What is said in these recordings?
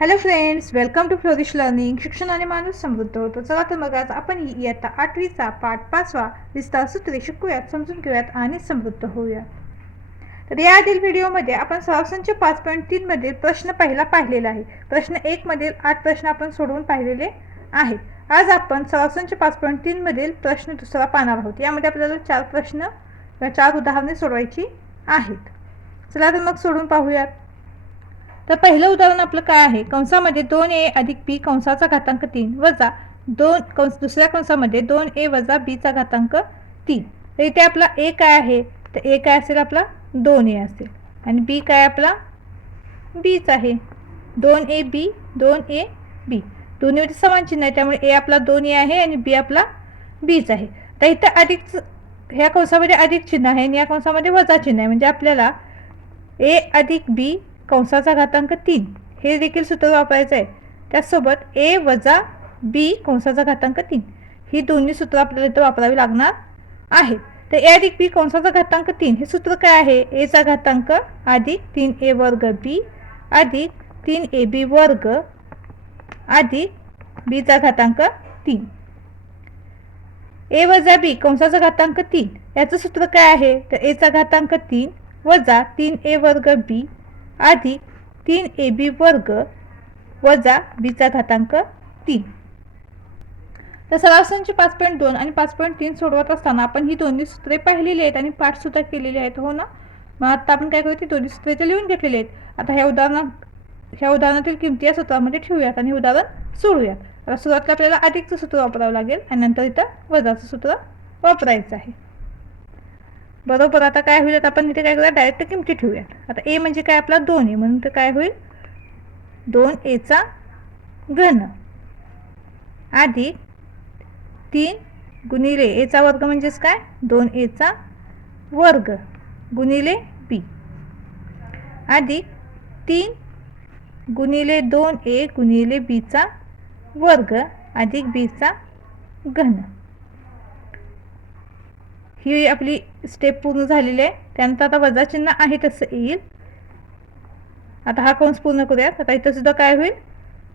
Hello friends welcome to Flourish learning शिक्षण आणि माणूस समृद्ध. होतो चला तर मग आज आपण इयत्ता आठवीचा पाठ पाचवा विस्तार सूत्रे शिकूयात समजून घेऊयात आणि समृद्ध होऊयात. तर याआधील व्हिडिओमध्ये आपण सरासंच पाच पॉईंट तीनमधील प्रश्न पहिला पाहिलेला आहे. प्रश्न एकमधील आठ प्रश्न आपण सोडवून पाहिलेले आहेत. आज आपण सरासंच पाच पॉईंट तीनमधील प्रश्न दुसरा पाहणार आहोत. यामध्ये आपल्याला चार प्रश्न किंवा चार उदाहरणे सोडवायची आहेत. चला तर मग सोडून पाहूयात. तर पहिलं उदाहरण आपलं काय आहे? कंसामध्ये दोन ए अधिक बी कंसाचा घातांक तीन वजा दोन कंस दुसऱ्या कंसामध्ये दोन ए वजा बीचा घातांक तीन. तर इथे आपला ए काय आहे? तर ए काय असेल आपला? दोन ए असेल. आणि बी काय आपला? बीच आहे. दोन ए बी दोन ए बी. दोन्हीमध्ये समान चिन्ह आहे त्यामुळे ए आपला दोन ए आहे आणि बी आपला बीच आहे. तर इथं अधिक ह्या कंसामध्ये अधिक चिन्ह आहे आणि या कंसामध्ये वजा चिन्ह आहे. म्हणजे आपल्याला ए अधिक बी कंसाचा घातांक तीन. हे देखील सूत्र वापरायचं आहे. त्याचसोबत ए वजा बी कंसाचा घातांक तीन. ही दोन्ही सूत्र आपल्याला इथं वापरावी लागणार आहेत. तर ए अधिक बी कंसाचा घातांक तीन. हे सूत्र काय आहे? एचा घातांक अधिक तीन ए वर्ग बी अधिक तीन ए बी वर्ग अधिक बीचा घातांक तीन. ए वजा बी कंसाचा घातांक तीन. याचं सूत्र काय आहे? तर एचा घातांक तीन वजा तीन ए वर्ग बी आधी तीन ए बी वर्ग वजा बीचा घातांक तीन. तर सरासरीचे पाच पॉईंट दोन आणि पाच पॉईंट तीन सोडवत असताना आपण ही दोन्ही सूत्रे पाहिलेली आहेत आणि पाठसुद्धा केलेली आहेत हो ना? मग आता आपण काय करू ती दोन्ही सूत्रे तर लिहून घेतलेली आहेत. आता ह्या उदाहरणात ह्या उदाहरणातील किमती या सूत्रामध्ये ठेवूयात आणि उदाहरण सोडूयात. आता सुरुवातीला आपल्याला अधिकचं सूत्र वापरावं लागेल आणि नंतर इथं वजाचं सूत्र वापरायचं आहे. बरोबर आता काय होईल आता आपण इथे काय करूया डायरेक्ट किमती ठेवूयात आता ए म्हणजे काय आपला दोन आहे म्हणून तर काय होईल? दोन एचा घन. अधिक तीन गुणिले एचा वर्ग म्हणजेच काय? दोन एचा वर्ग गुणिले बी अधिक तीन गुणिले दोन ए गुणिले बीचा वर्ग अधिक बीचा घन. ही आपली स्टेप पूर्ण झालेली आहे. त्यानंतर आता वजा चिन्ह आहे तसं येईल. आता हा कंस पूर्ण करूयात. आता इथं सुद्धा काय होईल?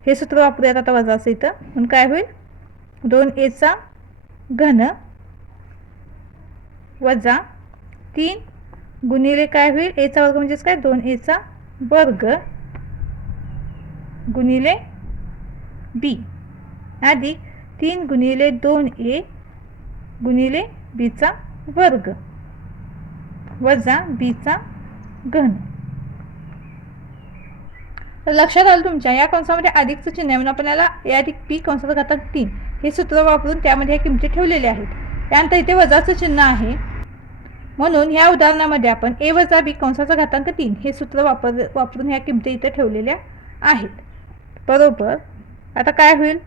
हे सूत्र वापरूयात आता वजाचं इथं. म्हणून काय होईल? दोन एचा घन वजा तीन गुणिले काय होईल? एचा वर्ग म्हणजेच काय? दोन एचा वर्ग गुणिले बी. आधी तीन गुणिले दोन ए गुणिले बीचा वर्ग. वजा बीचा घन. तर लक्षात आलं तुमच्या या कंसामध्ये अधिकचं चिन्ह म्हणून आपल्याला या अधिक बी कंसाचा घातात तीन हे सूत्र वापरून त्यामध्ये ह्या किमती ठेवलेल्या आहेत. त्यानंतर इथे वजाचं चिन्ह आहे. म्हणून ह्या उदाहरणामध्ये आपण ए वजा बी कंसाचा घातांक तीन हे सूत्र वापर वापरून ह्या किमती इथे ठेवलेल्या आहेत. बरोबर? आता काय होईल?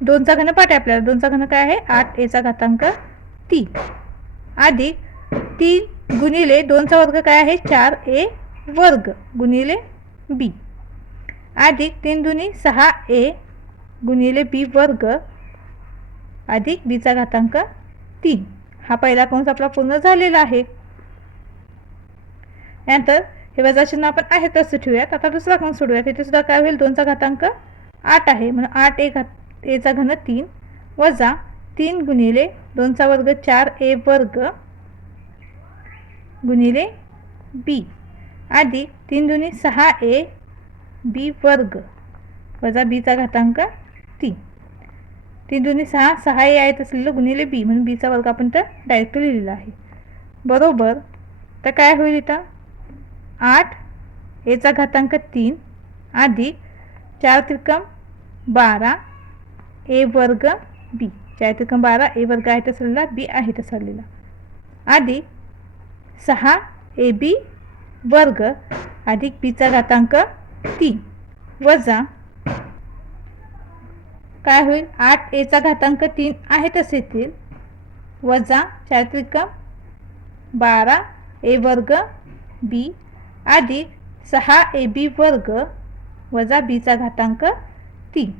दोनचा घन पाठ आहे आपल्याला. दोनचा घन काय आहे? आठ. एचा घातांक तीन. अधिक तीन गुणिले दोनचा वर्ग काय आहे? चार ए वर्ग गुणिले बी. अधिक तीन दुनी सहा ए गुणिले बी वर्ग. अधिक बीचा घातांक तीन. हा पहिला कंस आपला पूर्ण झालेला आहे. नंतर हे वजा चिन्ह आपण आहे तसं ठेवूयात. आता दुसरा कंस सोडूयात. इथे सुद्धा काय होईल? दोनचा घातांक आठ आहे. म्हणून आठ ए घात एचा घन तीन वजा तीन गुणिले दोनचा वर्ग चार ए वर्ग गुणिले बी. अधिक तीन दुनी सहा ए बी वर्ग वजा बीचा घातांक तीन. तीन दुनी सहा सहा ए आहेत असलेलं गुणिले बी म्हणून बीचा वर्ग आपण तर डायरेक्ट लिहिलेला आहे. बरोबर? तर काय होईल इथं? आठ एचा घातांक तीन. अधिक चार त्रिकम बारा ए वर्ग बी. चार बारा ए वर्ग आहे तसलेला बी आहे तसलेला आधी सहा ए बी वर्ग अधिक बीचा घातांक तीन. वजा काय होईल? आठ एचा घातांक तीन आहे तसे येतील. वजा चारित्रिक बारा ए वर्ग बी. अधिक सहा ए बी वर्ग वजा बीचा घातांक तीन.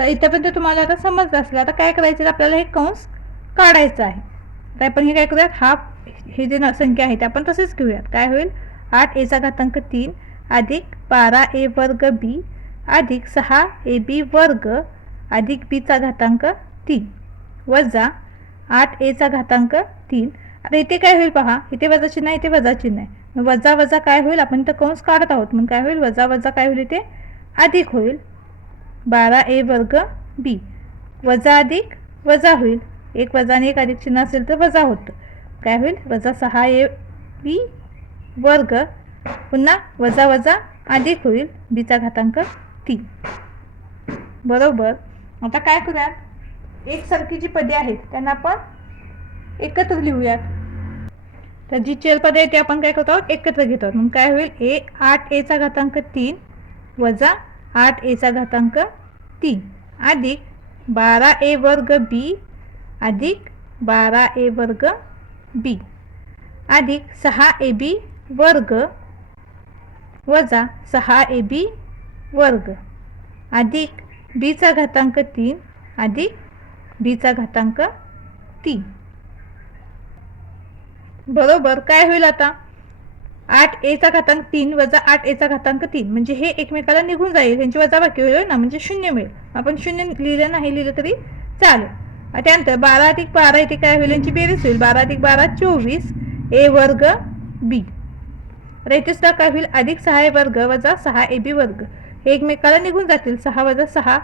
तर इथंपर्यंत तुम्हाला आता समजलं असेल. आता काय करायचं आपल्याला हे कंस काढायचं आहे. तर आपण हे काय करूयात? हा हे जे संख्या आहे ते आपण तसेच घेऊयात. काय होईल? आठ एचा घातांक तीन अधिक बारा ए वर्ग बी अधिक सहा ए बी वर्ग अधिक बीचा घातांक तीन. वजा आठ एचा घातांक तीन. आता इथे काय होईल पहा? इथे वजा चिन्ह इथे वजा चिन्ह आहे. वजा वजा काय होईल? आपण इथं कंस काढत आहोत. मग काय होईल? वजा वजा काय होईल इथे? अधिक होईल. बारा ए वर्ग बी. वजा अधिक वजा होईल. एक वजाने एक अधिक चिन्ह असेल तर वजा होतं. काय होईल? वजा सहा ए बी वर्ग पुन्हा वजा वजा अधिक होईल. बीचा घातांक तीन. बरोबर? आता काय करूयात? एकसारखी जी पदे आहेत त्यांना आपण एकत्र लिहूयात. तर जी चलपदे आहेत ते आपण काय करतो? आहोत एकत्र घेतो. आहोत मग काय होईल? ए आठ एचा घातांक तीन वजा आठ एचा घातांक तीन. अधिक बारा ए वर्ग बी. अधिक बारा ए वर्ग बी. अधिक सहा ए बी वर्ग वजा सहा ए बी वर्ग. अधिक बीचा घातांक तीन. अधिक बीचा घातांक तीन. बरोबर काय होईल आता? आठ एचा घातांक तीन वजा आठ एचा घातांक तीन. म्हणजे हे एकमेकाला निघून जाईल. त्यांची वजाबाकी होईल ना? म्हणजे शून्य मिळेल. आपण शून्य लिहिलं नाही लिहिलं तरी चालेल. त्यानंतर बारा अधिक बारा इथे काय होईल? यांची बेरीज होईल. बारा अधिक बारा चोवीस. ए वर्ग बी. आता इथे सुद्धा काय होईल? अधिक सहा ए वर्ग वजा सहा ए बी वर्ग. हे एकमेकाला निघून जातील. सहा वजा सहा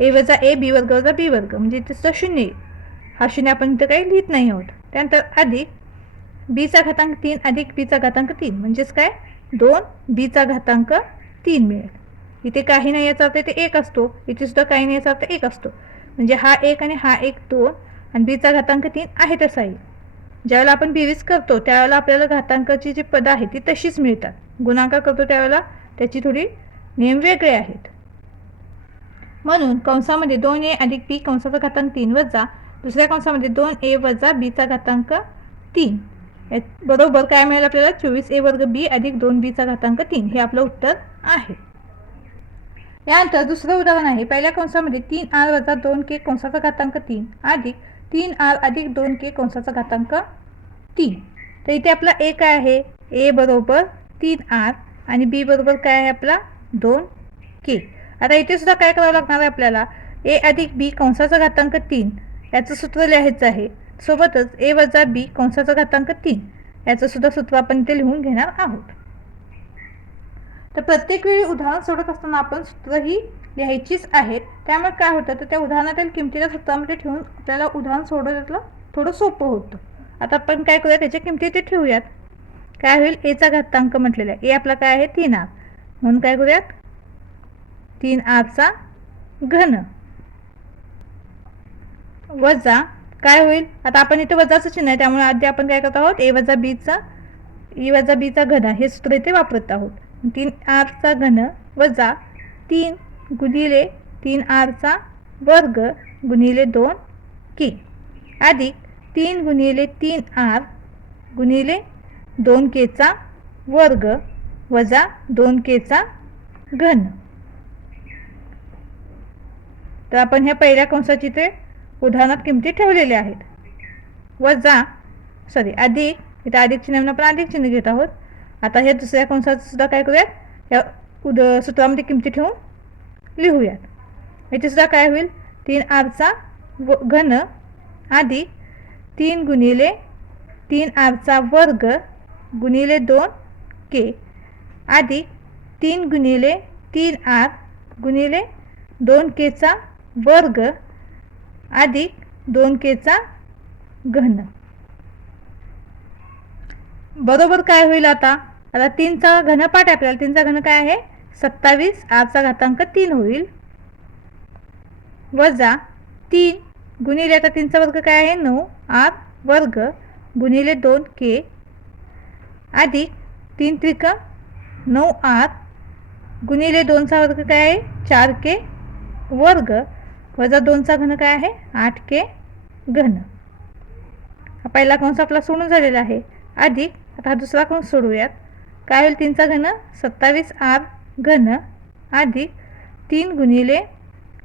ए वजा ए बी वर्ग वजा बी वर्ग. म्हणजे इथे सुद्धा शून्य येईल हा शून्य आपण इथं काही लिहित नाही आहोत. त्यानंतर अधिक बीचा घातांक तीन अधिक बीचा घातांक तीन. म्हणजेच काय? दोन बीचा घातांक तीन मिळेल. इथे काही नाही याचा अर्थ इथे एक असतो. इथे सुद्धा काही नाही याचा अर्थ एक असतो. म्हणजे हा एक आणि हा एक दोन आणि बीचा घातांक तीन आहे तसा येईल ज्यावेळेला आपण बेरीज करतो त्यावेळेला आपल्याला घातांकाची जी पदं आहेत ती तशीच मिळतात. गुणाकार करतो त्यावेळेला त्याची थोडी नियम वेगळे आहेत. म्हणून कंसामध्ये दोन ए अधिक बी कंसाचा घातांक तीन वजा दुसऱ्या कंसामध्ये दोन ए वजा बीचा घातांक तीन. बरोबर काय मिळेल आपल्याला? चोवीस ए वर्ग बी अधिक दोन बीचा घातांक तीन. हे आपलं उत्तर आहे. यानंतर दुसरं उदाहरण आहे. पहिल्या कंसामध्ये तीन आर वजा दोन के कंसाचा घातांक तीन अधिक तीन आर अधिक दोन के कंसाचा घातांक तीन. तर इथे आपला ए काय आहे? ए बरोबर तीन आर आणि बी बरोबर काय आहे आपला? दोन के. आता इथे सुद्धा काय करावं लागणार आहे आपल्याला? ए अधिक बी कंसाचा घातांक तीन. याचं सूत्र लिहायचं आहे. सोबतच ए वजा बी कंसाचा घातांक तीन याचं सुद्धा सूत्र आपण इथे लिहून घेणार आहोत. तर प्रत्येक वेळी उदाहरण सोडत असताना आपण सूत्र ही लिहायचीच आहेत. त्यामुळे काय होतं? तर त्या उदाहरणातील किमतीला सूत्रामध्ये ठेवून आपल्याला उदाहरण सोडवण्यातलं थोडं सोपं होतं. आता आपण काय करूया त्याच्या किमती ते ठेवूयात. काय होईल? एचा घातांक म्हटलेला आहे. ए आपला काय आहे? तीन आर. म्हणून काय करूयात? तीन आरचा घन. वजा काय होईल? आता आपण इथे वजाचं चिन्ह आहे त्यामुळे आधी आपण काय करत आहोत? ए वजा बीचा ए वजा बीचा घन हे सूत्र इथे वापरत आहोत. तीन आरचा घन वजा तीन गुणिले तीन आरचा वर्ग गुणिले दोन के. अधिक तीन गुणिले तीन आर गुणिले दोन केचा वर्ग वजा दोन केचा घन. तर आपण ह्या पहिल्या कंसाची ते उदाहरणात किमती ठेवलेल्या आहेत. वजा सॉरी अधिक इथं अधिक चिन्ह आपण अधिक चिन्ह घेत आहोत. आता ह्या दुसऱ्या कंसाचं सुद्धा काय करूयात? या उद सूत्रामध्ये किमती ठेवून लिहूयात. इथे सुद्धा काय होईल? तीन आरचा व घन आधी तीन गुणिले तीन आरचा वर्ग गुणिले दोन के आधी तीन गुणिले तीन आर गुणिले दोन केचा वर्ग अधिक दोन केचा घन. बरोबर काय होईल आता? आता तीनचा घनपाठ आहे आपल्याला. तीनचा घन काय आहे? सत्तावीस. आठचा घातांक तीन होईल. वजा तीन गुणिले आता तीनचा वर्ग काय आहे? नऊ. आठ वर्ग गुणिले दोन के. अधिक तीन त्रिक नऊ आठ गुणिले दोनचा वर्ग काय आहे? चार के. वर्ग वजा दोनचा घन काय आहे? आठ के घन. हा पहिला कंस आपला सोडून झालेला आहे. अधिक आता हा दुसरा कंस सोडूयात. काय होईल? तीनचा घन सत्तावीस आर घन. अधिक तीन गुणिले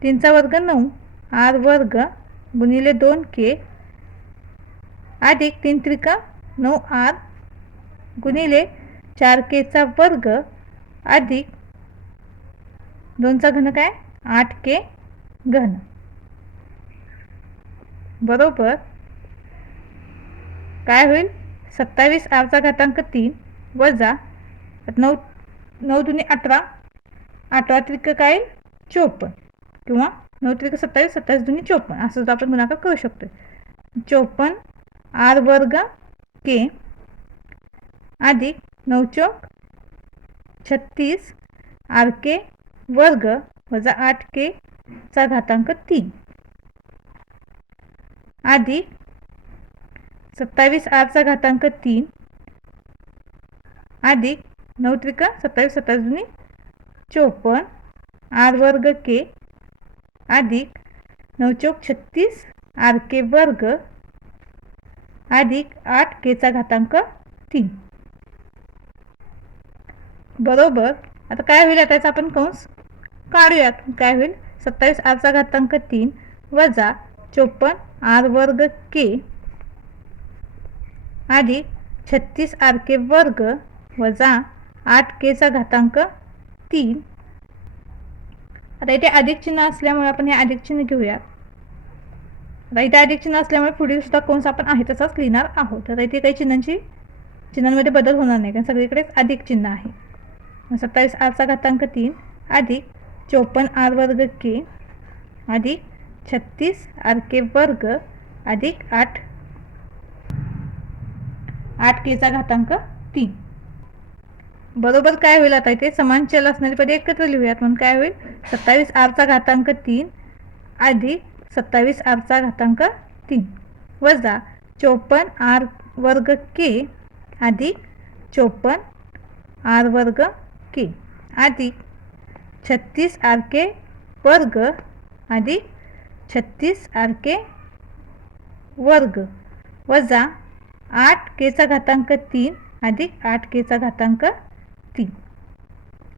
तीनचा वर्ग नऊ आर वर्ग गुणिले दोन के. अधिक तीन त्रिका नऊ आर गुणिले चार केचा वर्ग. अधिक दोनचा घन काय? आठ के घन. बरोबर? काय होईल? सत्तावीस आरचा घातांक तीन वजा नऊ नऊ दुनी अठरा अठरा त्रिक काय चोपन्न. किंवा नऊ त्रिक सत्तावीस सत्तावीस दुनी चोपन्न. असं सुद्धा आपण गुणाकार करू शकतो चोपन्न आर वर्ग के अधिक नऊ चौक छत्तीस आर के वर्ग वजा आठ के चा घातांक तीन. अधिक सत्तावीस आरचा घातांक तीन. अधिक नऊ त्रिका सत्तावीस सत्तावीस दुनी चोपन्न. आर वर्ग के. अधिक नऊ चौक छत्तीस आर के वर्ग. अधिक आठ केचा घातांक तीन. बरोबर. आता काय होईल? आता याचा आपण कंस काढूयात. काय होईल? सत्तावीस आरचा घातांक तीन वजा चोपन्न आर वर्ग के अधिक छत्तीस आर के वर्ग वजा आठ केचा घातांक तीन. आता इथे अधिक चिन्ह असल्यामुळे आपण हे अधिक चिन्ह घेऊया आता इथे अधिक चिन्ह असल्यामुळे पुढील सुद्धा कंस आपण आहे तसाच लिहिणार आहोत. आता इथे काही चिन्हांची चिन्हांमध्ये बदल होणार नाही कारण सगळीकडेच अधिक चिन्ह आहे. सत्तावीस आरचा घातांक तीन अधिक चोपन्न आर वर्ग के अधिक छत्तीस आर के वर्ग अधिक आठ. आठ केचा घातांक तीन. बरोबर काय होईल आता इथे? समान चल असणारी पदे एकत्र लिहूयात. म्हणून काय होईल? सत्तावीस आरचा घातांक तीन अधिक सत्तावीस आरचा घातांक तीन. वजा चोपन्न आर वर्ग के अधिक चोपन्न आर वर्ग के अधिक छत्तीस आर के वर्ग अधिक छत्तीस आर के वर्ग वजा आठ केचा घातांक तीन अधिक आठ केचा घातांक तीन.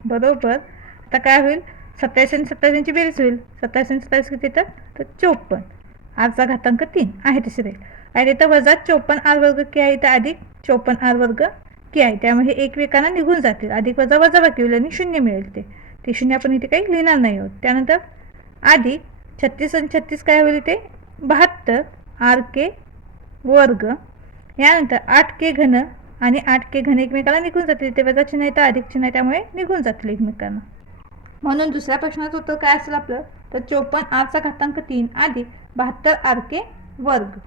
बरोबर? आता काय होईल? सत्तावीस आणि सत्तावीसची बेरीज होईल. सत्तावीस आणि सत्तावीस किती येतात? तर चोपन्न. आरचा घातांक तीन. आहे तशी राहील. आणि इथं वजा चोपन्न आर वर्ग के आहे तर अधिक चोपन्न आर वर्ग के आहे. त्यामुळे एकमेकांना निघून जातील. अधिक वजा वजा बाकी होईल आणि शून्य मिळेल ते. ते शून्य आपण इथे काही लिहिणार नाही आहोत. त्यानंतर आधी छत्तीस आणि छत्तीस काय होईल इथे? बहात्तर आर के वर्ग. यानंतर आठ के घन आणि आठ के घन एकमेकाला निघून जातील. ते वजा चिन्ह येतं तर अधिक चिन्ह त्यामुळे निघून जातील एकमेकांना. म्हणून दुसऱ्या प्रश्नाचं उत्तर काय असेल आपलं? तर चोपन्न आरचा घातांक तीन. आधी बहात्तर आर के वर्ग.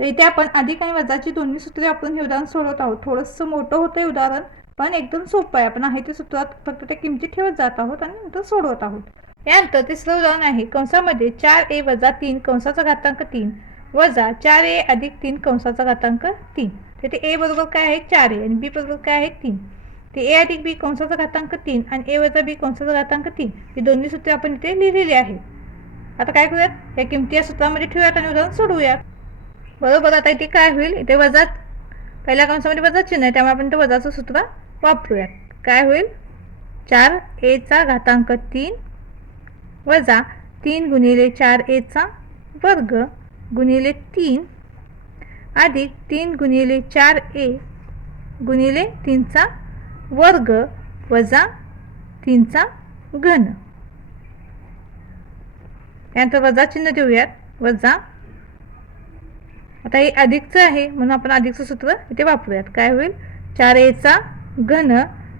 तर इथे आपण अधिक आणि वजाची दोन्ही सूत्रे आपण हे उदाहरण सोडवत आहोत. थोडंसं मोठं होतं हे उदाहरण पण एकदम सोपं आहे. आपण आहे ते सूत्रात फक्त त्या किमती ठेवत जात आहोत आणि नंतर सोडवत आहोत. यानंतर तिसरं उदाहरण आहे. कंसामध्ये चार ए वजा तीन कंसाचा घातांक तीन वजा चार ए अधिक तीन कंसाचा घातांक तीन. तिथे ए बरोबर काय आहे? चार ए. आणि बी बरोबर काय आहे? तीन. ते ए अधिक बी कंसाचा घातांक तीन आणि ए वजा बी कंसाचा घातांक तीन. ही दोन्ही सूत्रे आपण इथे लिहिलेली आहेत आता काय करूयात? या किमती या सूत्रामध्ये ठेवूयात आणि उदाहरण सोडवूयात. बरोबर आता इथे काय होईल? इथे वजा पहिल्या कंसामध्ये वजा चिन्ह आहे. त्यामुळे आपण ते वजाचं सूत्र वापरूयात. काय होईल? चार एचा घातांक तीन वजा तीन गुणिले चार एचा वर्ग गुणिले तीन अधिक तीन गुणिले चार ए गुणिले तीनचा वर्ग वजा तीनचा घन. यानंतर वजा चिन्ह देऊयात. वजा. आता हे अधिकचं आहे म्हणून आपण अधिकचं सूत्र इथे वापरूयात. काय होईल? चार एचा घन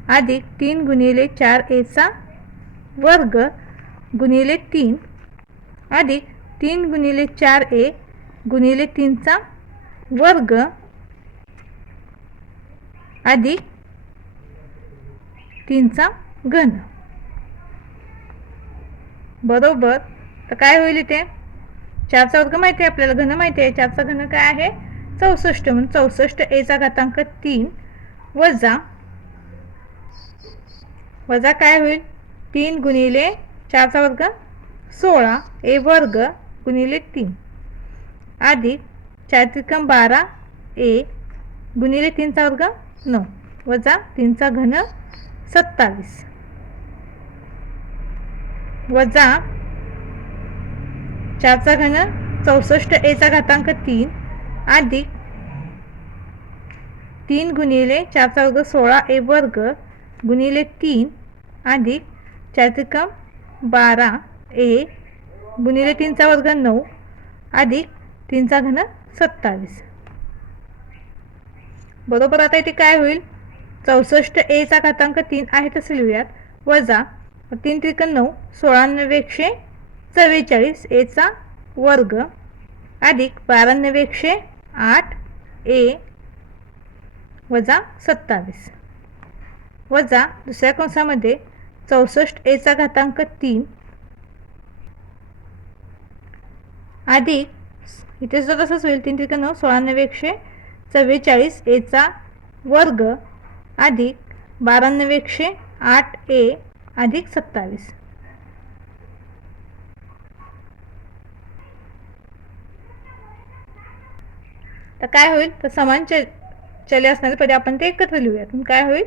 अधिक तीन गुणिले चार एचा वर्ग गुणिले तीन अधिक तीन गुणिले चार ए गुणिले तीनचा वर्ग अधिक तीनचा घन. बरोबर? तर काय होईल इथे? चारचा वर्ग माहिती आहे आपल्याला. घन माहिती आहे. चारचा घन काय आहे? चौसष्ट. म्हणून चौसष्ट एचा घातांक तीन वजा वजा काय होईल? तीन गुणिले चारचा वर्ग सोळा. ए वर्ग गुणिले तीन. अधिक चार त्रिकम बारा ए गुणिले तीनचा वर्ग नऊ. वजा तीनचा घन सत्तावीस. वजा चारचा घन चौसष्ट एचा घातांक तीन. अधिक तीन गुणिले चारचा वर्ग सोळा ए वर्ग गुणिले तीन अधिक चार त्रिकम बारा ए गुणिले तीनचा वर्ग नऊ अधिक तीनचा घन सत्तावीस. बरोबर आता इथे काय होईल? चौसष्ट एचा घातांक तीन आहे तसं लिहूयात. वजा तीन त्रिक नऊ सोळाण्णव एकशे चव्वेचाळीस एचा वर्ग अधिक बाराण्णव एकशे आठ ए वजा सत्तावीस. वजा दुसऱ्या कंसामध्ये चौसष्ट एचा घातांक तीन. अधिक इथे सुद्धा तसंच होईल तीन त्रिक नऊ सोळाण्णव एकशे चव्वेचाळीस एचा वर्ग. अधिक बाराण्णव एकशे आठ ए अधिक सत्तावीस. तर काय होईल? तर समान च चले असणारे पहिले आपण ते एकत्र लिहूयात. काय होईल?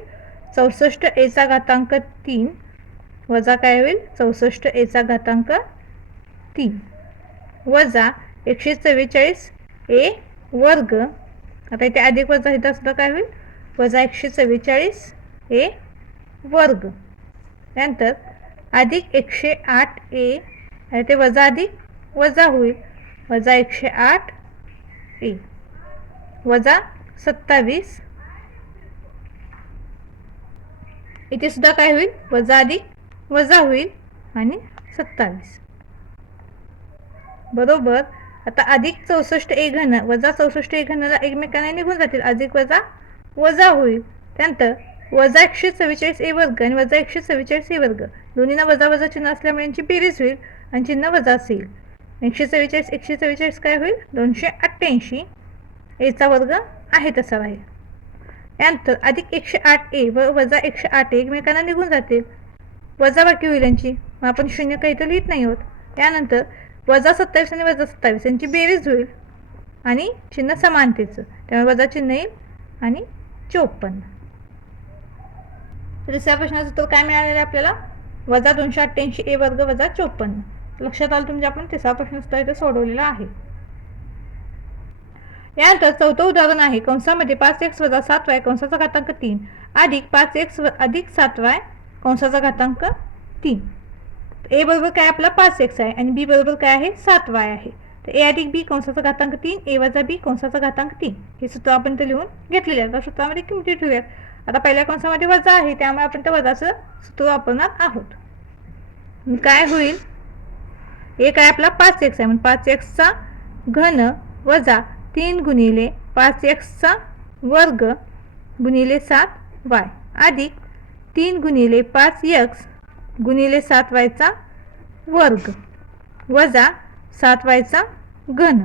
चौसष्ट एचा घातांक तीन. वजा काय होईल? चौसष्ट एचा घातांक तीन. वजा एकशे चव्वेचाळीस ए वर्ग. आता इथे अधिक वजा इथं असलं काय होईल? वजा एकशे चव्वेचाळीस ए वर्ग. त्यानंतर अधिक एकशे आठ ए. आणि ते वजा अधिक वजा होईल. वजा एकशे आठ ए. वजा सत्तावीस इथे सुद्धा काय होईल? वजा अधिक वजा होईल आणि सत्तावीस. बरोबर? आता अधिक चौसष्ट ए घन वजा चौसष्ट ए घनला एकमेकांना निघून जातील. अधिक वजा वजा होईल. त्यानंतर वजा एकशे चव्वेचाळीस ए वर्ग आणि वजा एकशे चव्वेचाळीस ए वर्ग. दोन्हीना वजा वजा चिन्ह असल्यामुळे यांची बेरीज होईल आणि चिन्ह वजा असेल. एकशे चव्वेचाळीस एकशे चव्वेचाळीस काय होईल? दोनशे अठ्ठ्याऐंशी. एचा वर्ग आहे तसा राहील यानंतर अधिक एकशे आठ ए व वजा एकशे आठ ए एकमेकांना निघून जातील. वजा बाकी होईल यांची मग आपण शून्य काही तर लिहित नाही आहोत. त्यानंतर वजा सत्तावीस आणि वजा सत्तावीस यांची बेरीज होईल. आणि चिन्ह समानतेचं. त्यामुळे वजा चिन्ह येईल आणि चोपन्न. दुसऱ्या प्रश्नाचं उत्तर काय मिळालेलं आहे आपल्याला? वजा दोनशे अठ्ठ्याऐंशी ए वर्ग वजा चोपन्न. लक्षात आलं तुमच्या आपण तिसरा प्रश्न उत्तर इथे सोडवलेला आहे. यानंतर चौथं उदाहरण आहे. कंसामध्ये पाच एक्स वजा सात वाय कंसाचा घातांक तीन. अधिक पाच एक्स व अधिक सात वाय कंसाचा घातांक तीन. ए बरोबर काय आपला? पाच एक्स आहे. आणि बी बरोबर काय आहे? सात वाय आहे. तर ए अधिक बी कंसाचा घातांक तीन ए वजा बी कंसाचा घातांक तीन. हे सूत्र आपण ते लिहून घेतलेले आहे. त्या सूत्रामध्ये किमती ठेवूयात. आता पहिल्या कंसामध्ये वजा आहे. त्यामुळे आपण त्या वजाचं सूत्र वापरणार आहोत. काय होईल? ए काय आपला? पाच एक्स आहे. म्हणजे पाच एक्सचा घन वजा तीन गुणिले पाच एक्सचा वर्ग गुणिले सात वाय. अधिक तीन गुणिले पाच एक्स गुणिले सात वायचा वर्ग. वजा सात वायचा घन.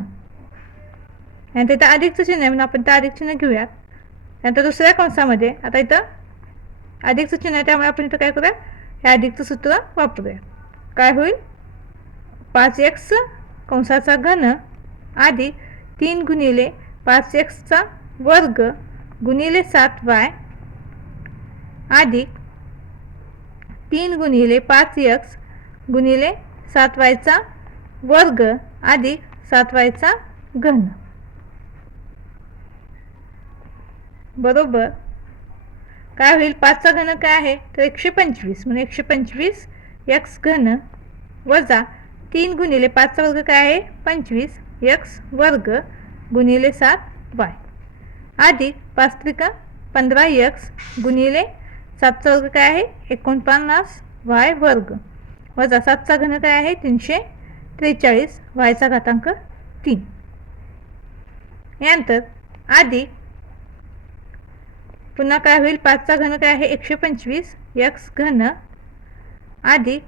आणि तिथं अधिकचं चिन्ह आहे म्हणून आपण त्या अधिक चिन्ह घेऊयात. नंतर दुसऱ्या कंसामध्ये आता इथं अधिकचं चिन्ह आहे त्यामुळे आपण इथं काय करूया? हे अधिकचं सूत्र वापरूया. काय होईल? पाच एक्स कंसाचा घन अधिक तीन गुणिले पाच एक्सचा वर्ग गुणिले सात वाय अधिक तीन गुणिले पाच एक्स गुणिले सात वायचा वर्ग अधिक सात वायचा घन. बरोबर? काय होईल? पाचचा घन काय आहे? तर एकशे पंचवीस. म्हणजे एकशे पंचवीस एक्स घन वजा तीन गुणिले पाचचा वर्ग काय आहे? पंचवीस. एक्स वर्ग गुणिले सात वाय अधिक पाच त्रिका पंधरा एक्स गुणिले सातचा वर्ग काय आहे? एकोणपन्नास वाय वर्ग. वजा सातचा घन काय आहे? तीनशे त्रेचाळीस वायचा घातांक तीन. यानंतर अधिक पुन्हा काय होईल? पाचचा घन काय आहे? एकशे पंचवीस एक्स घन. अधिक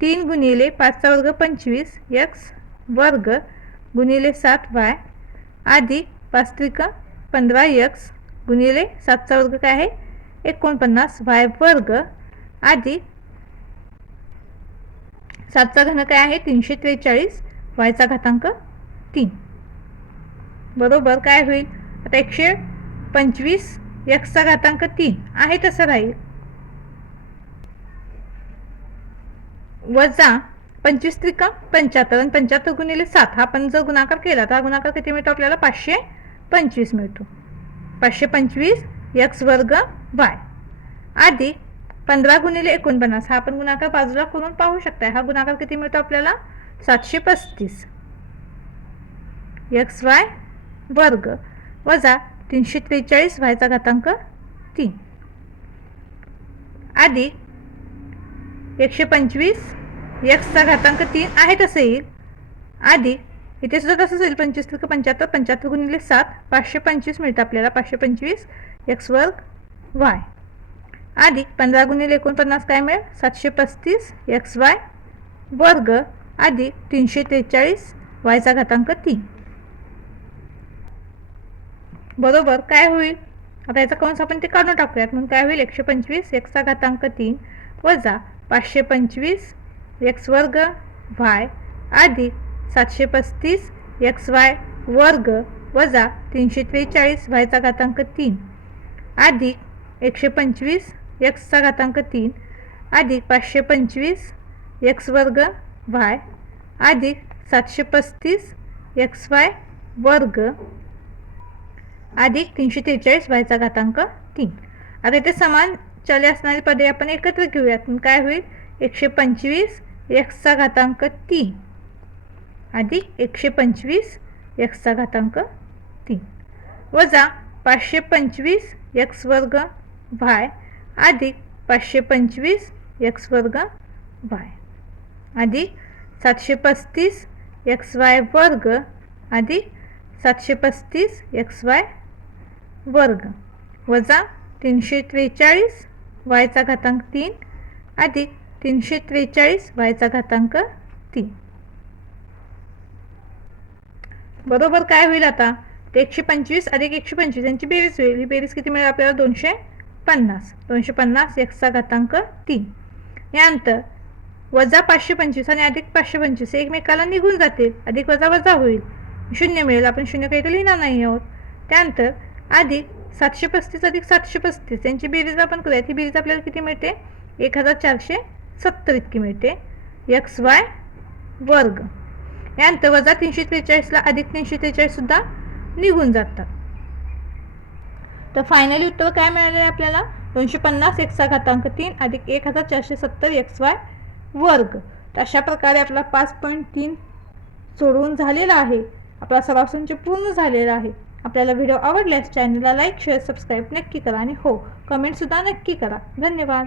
तीन गुणिले पाचचा वर्ग पंचवीस एक्स वर्ग. गुणिले सात वाय अधिक पाच पंधरा यक्स गुणिले सातचा वर्ग काय आहे? एकोणपन्नास वाय वर्ग. अधिक सातचा घन काय आहे? तीनशे त्रेचाळीस. वायचा घातांक तीन. बरोबर काय होईल? आता एकशे पंचवीस यक्सचा घातांक तीन. आहे तसं राहील. वजा पंचवीस त्रिका पंच्याहत्तर आणि पंच्याहत्तर गुणिले सात हा आपण जर गुणाकार केला तर हा गुणाकार किती मिळतो आपल्याला? पाचशे पंचवीस मिळतो. पाचशे पंचवीस एक्स वर्ग वाय आधी पंधरा गुणिले एकोणपन्नास हा आपण गुणाकार बाजूला करून पाहू शकताय. हा गुणाकार किती मिळतो आपल्याला? सातशे पस्तीस. एक्स वाय वर्ग वजा तीनशे त्रेचाळीस व्हायचा घातांक तीन. आधी एकशे पंचवीस एक्सचा घातांक तीन आहे तसं येईल. आधी इथे सुद्धा तसंच येईल पंचवीस त्रिक पंच्याहत्तर पंच्याहत्तर गुणिले सात पाचशे पंचवीस मिळतं आपल्याला पाचशे पंचवीस एक्स वर्ग वाय. अधिक पंधरा गुणिले एकोणपन्नास काय मिळेल? सातशे पस्तीस एक्स वाय वर्ग. अधिक तीनशे त्रेचाळीस वायचा घातांक तीन. बरोबर काय होईल? आता याचा कंस आपण ते काढून टाकूयात म्हणून काय होईल? एकशे पंचवीस एक्सचा घातांक तीन वजा पाचशे पंचवीस एक्स वर्ग वाय अधिक सातशे पस्तीस एक्स वाय वर्ग वजा तीनशे त्रेचाळीस वायचा घातांक तीन. अधिक एकशे पंचवीस एक्सचा घातांक तीन. अधिक पाचशे पंचवीस एक्स वर्ग वाय. अधिक सातशे पस्तीस एक्स वाय वर्ग. अधिक तीनशे त्रेचाळीस व्हायचा घातांक तीन. आता इथे समान चले असणारी पदे आपण एकत्र घेऊयात. काय होईल? एकशे पंचवीस एक्सचा घातांक तीन. अधिक एकशे पंचवीस एक्सचा घातांक तीन. वजा पाचशे पंचवीस एक्स वर्ग वाय. अधिक पाचशे पंचवीस एक्स वर्ग वाय. अधिक सातशे पस्तीस एक्स वाय वर्ग. अधिक सातशे पस्तीस एक्स वाय वर्ग. वजा तीनशे त्रेचाळीस वायचा घातांक तीन. अधिक तीनशे त्रेचाळीस वायचा घातांक तीन. बरोबर काय होईल आता? ते एकशे पंचवीस अधिक एकशे पंचवीस यांची बेरीज होईल. ही बेरीज किती मिळेल आपल्याला? दोनशे पन्नास. दोनशे पन्नास एक्सचा घातांक तीन. यानंतर वजा पाचशे पंचवीस आणि अधिक पाचशे पंचवीस एकमेकाला निघून जातील. अधिक वजा वजा होईल. शून्य मिळेल. आपण शून्य काही तर लिहिणार नाही आहोत. त्यानंतर अधिक सातशे पस्तीस अधिक सातशे पस्तीस यांची बेरीज आपण करूयात. ही बेरीज आपल्याला किती मिळते? एक हजार चारशे सत्तर इतकी मिळते. एक्स वाय वर्ग. यानंतर वजा तीनशे त्रेचाळीसला अधिक तीनशे त्रेचाळीस सुद्धा निघून जातात. तर फायनली उत्तर काय मिळाले आहे आपल्याला? दोनशे पन्नास एक्सचा घातांक तीन अधिक एक हजार चारशे सत्तर एक्स वाय वर्ग. तर अशा प्रकारे आपला पाच पॉईंट तीन सोडवून झालेला आहे. आपला सराव संच पूर्ण झालेला आहे. आपल्याला व्हिडिओ आवडल्यास चॅनलला लाईक शेअर सबस्क्राईब नक्की करा. आणि हो कमेंटसुद्धा नक्की करा. धन्यवाद.